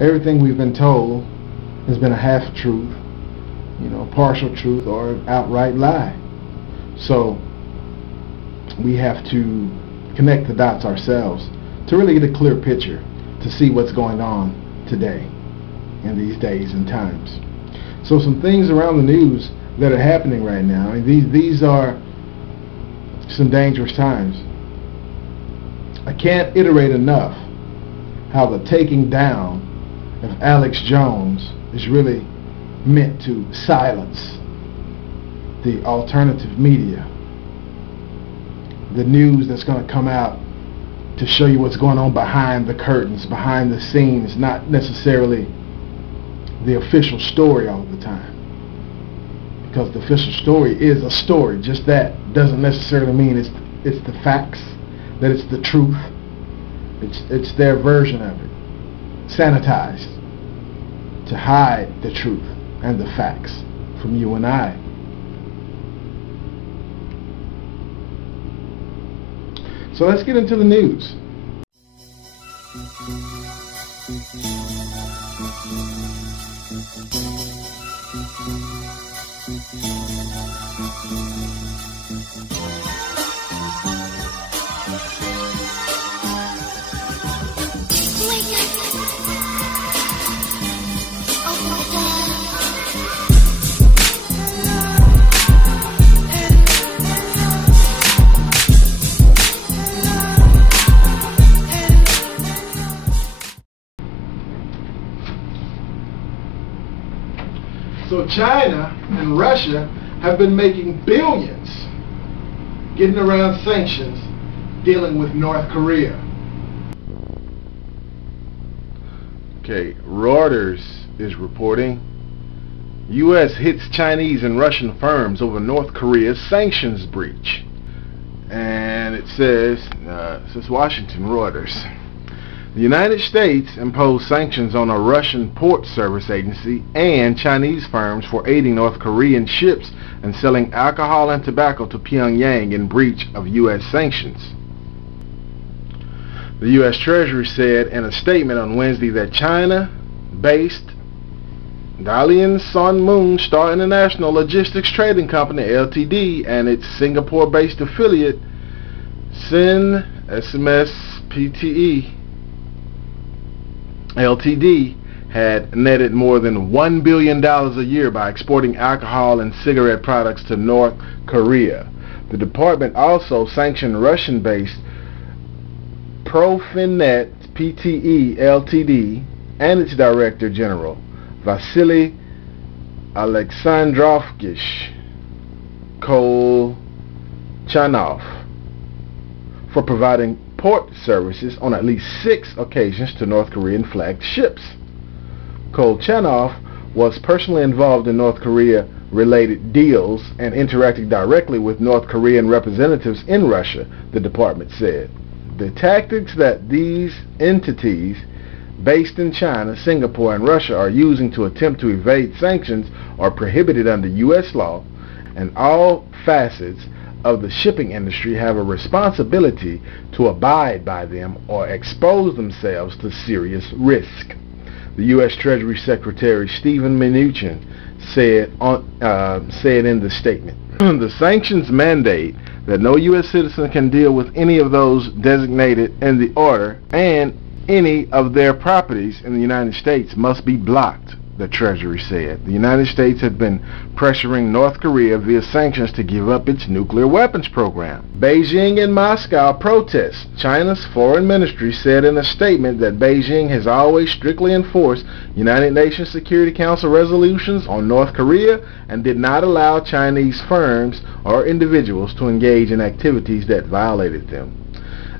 everything we've been told has been a half-truth, partial truth, or outright lie. So we have to connect the dots ourselves to really get a clear picture to see what's going on today in these days and times. So some things around the news that are happening right now, and these are some dangerous times. I can't iterate enough how the taking down of Alex Jones is really meant to silence the alternative media, the news that's going to come out to show you what's going on behind the curtains, behind the scenes, not necessarily the official story all the time. Because the official story is a story. Just that doesn't necessarily mean it's the facts, that it's the truth. It's their version of it, sanitized to hide the truth and the facts from you and I. So let's get into the news. So China and Russia have been making billions getting around sanctions dealing with North Korea. Okay, Reuters is reporting U.S. hits Chinese and Russian firms over North Korea's sanctions breach. And it says, Washington, Reuters. The United States imposed sanctions on a Russian port service agency and Chinese firms for aiding North Korean ships and selling alcohol and tobacco to Pyongyang in breach of U.S. sanctions. The U.S. Treasury said in a statement on Wednesday that China-based Dalian Sun Moon Star International Logistics Trading Company Ltd. and its Singapore-based affiliate Sin SMS Pte. Ltd. had netted more than $1 billion a year by exporting alcohol and cigarette products to North Korea. The department also sanctioned Russian-based Profinet Pte. Ltd. and its Director General, Vasily Alexandrovich Kolchanov, for providing port services on at least 6 occasions to North Korean flagged ships. Kolchanov was personally involved in North Korea related deals and interacting directly with North Korean representatives in Russia, the department said. The tactics that these entities based in China, Singapore, and Russia are using to attempt to evade sanctions are prohibited under U.S. law, and all facets of the shipping industry have a responsibility to abide by them or expose themselves to serious risk. The U.S. Treasury Secretary Steven Mnuchin said in the statement, the sanctions mandate that no U.S. citizen can deal with any of those designated in the order, and any of their properties in the United States must be blocked, the Treasury said. The United States had been pressuring North Korea via sanctions to give up its nuclear weapons program. Beijing and Moscow protest. China's foreign ministry said in a statement that Beijing has always strictly enforced United Nations Security Council resolutions on North Korea and did not allow Chinese firms or individuals to engage in activities that violated them.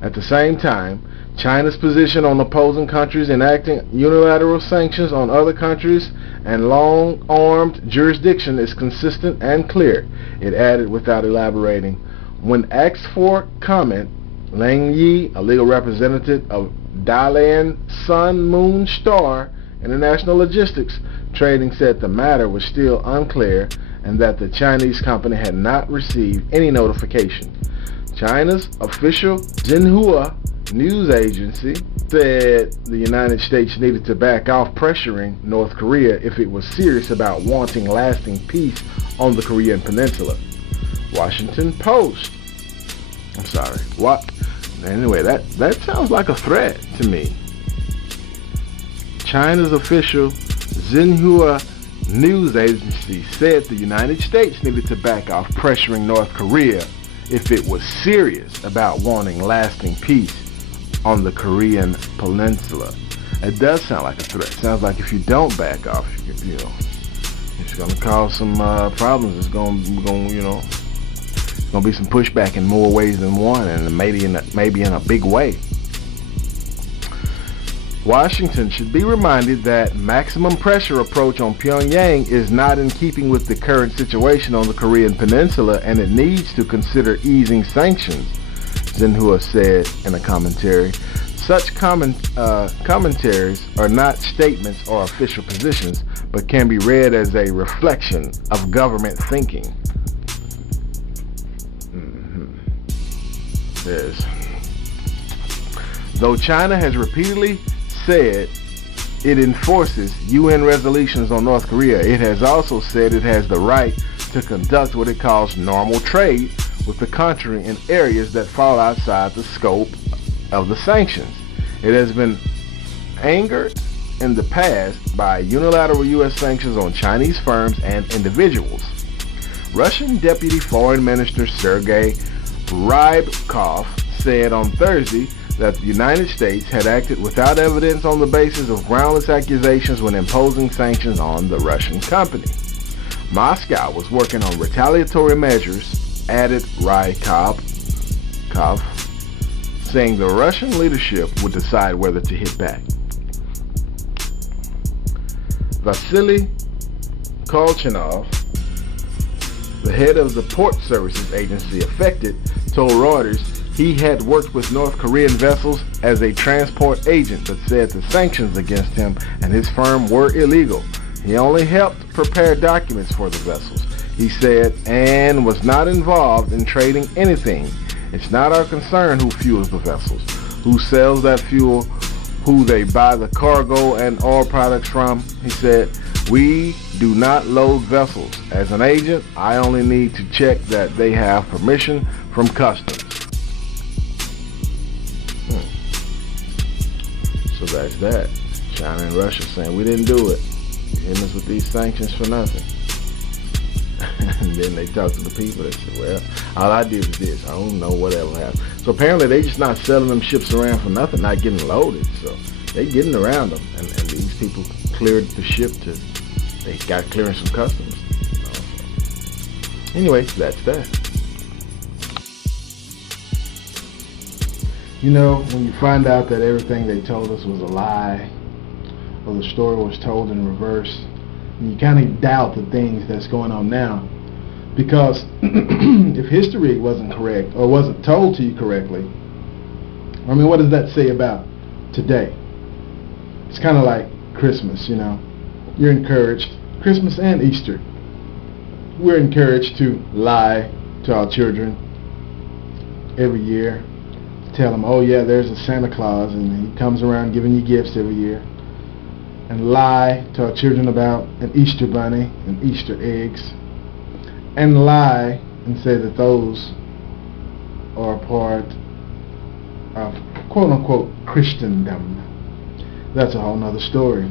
At the same time, China's position on opposing countries enacting unilateral sanctions on other countries and long-armed jurisdiction is consistent and clear, it added without elaborating. When asked for comment, Lang Yi, a legal representative of Dalian Sun Moon Star International Logistics Trading, said the matter was still unclear and that the Chinese company had not received any notification. China's official Xinhua news agency said the United States needed to back off pressuring North Korea if it was serious about wanting lasting peace on the Korean Peninsula. Washington Post. I'm sorry. What? Anyway, that sounds like a threat to me. China's official Xinhua news agency said the United States needed to back off pressuring North Korea if it was serious about wanting lasting peace on the Korean Peninsula. It does sound like a threat. Sounds like if you don't back off, you know, it's going to cause some problems. It's going to be some pushback in more ways than one, and maybe in a big way. Washington should be reminded that maximum pressure approach on Pyongyang is not in keeping with the current situation on the Korean Peninsula, and it needs to consider easing sanctions, Xinhua said in a commentary. Such commentaries are not statements or official positions, but can be read as a reflection of government thinking. Though China has repeatedly said it enforces UN resolutions on North Korea, it has also said it has the right to conduct what it calls normal trade with the country in areas that fall outside the scope of the sanctions. It has been angered in the past by unilateral U.S. sanctions on Chinese firms and individuals. Russian Deputy Foreign Minister Sergei Rybakov said on Thursday that the United States had acted without evidence on the basis of groundless accusations when imposing sanctions on the Russian company. Moscow was working on retaliatory measures, added Rybakov, saying the Russian leadership would decide whether to hit back. Vasily Kolchanov, the head of the port services agency affected, told Reuters he had worked with North Korean vessels as a transport agent, but said the sanctions against him and his firm were illegal. He only helped prepare documents for the vessels, he said, and was not involved in trading anything. It's not our concern who fuels the vessels, who sells that fuel, who they buy the cargo and oil products from, he said. We do not load vessels. As an agent, I only need to check that they have permission from customs. So that's that. China and Russia saying we didn't do it. Hitting us with these sanctions for nothing. And then they talk to the people. They say, well, all I did was this. I don't know whatever happened. So apparently they just not selling them ships around for nothing, not getting loaded. So they getting around them. And these people cleared the ship to, they got clearance from customs. You know, so. Anyway, that's that. You know, when you find out that everything they told us was a lie, or the story was told in reverse, and you kind of doubt the things that's going on now. Because if history wasn't correct, or wasn't told to you correctly, I mean, what does that say about today? It's kind of like Christmas, you know. You're encouraged, Christmas and Easter, we're encouraged to lie to our children every year. Tell them, oh yeah, there's a Santa Claus and he comes around giving you gifts every year. And lie to our children about an Easter bunny and Easter eggs. And lie and say that those are a part of quote-unquote Christendom. That's a whole nother story.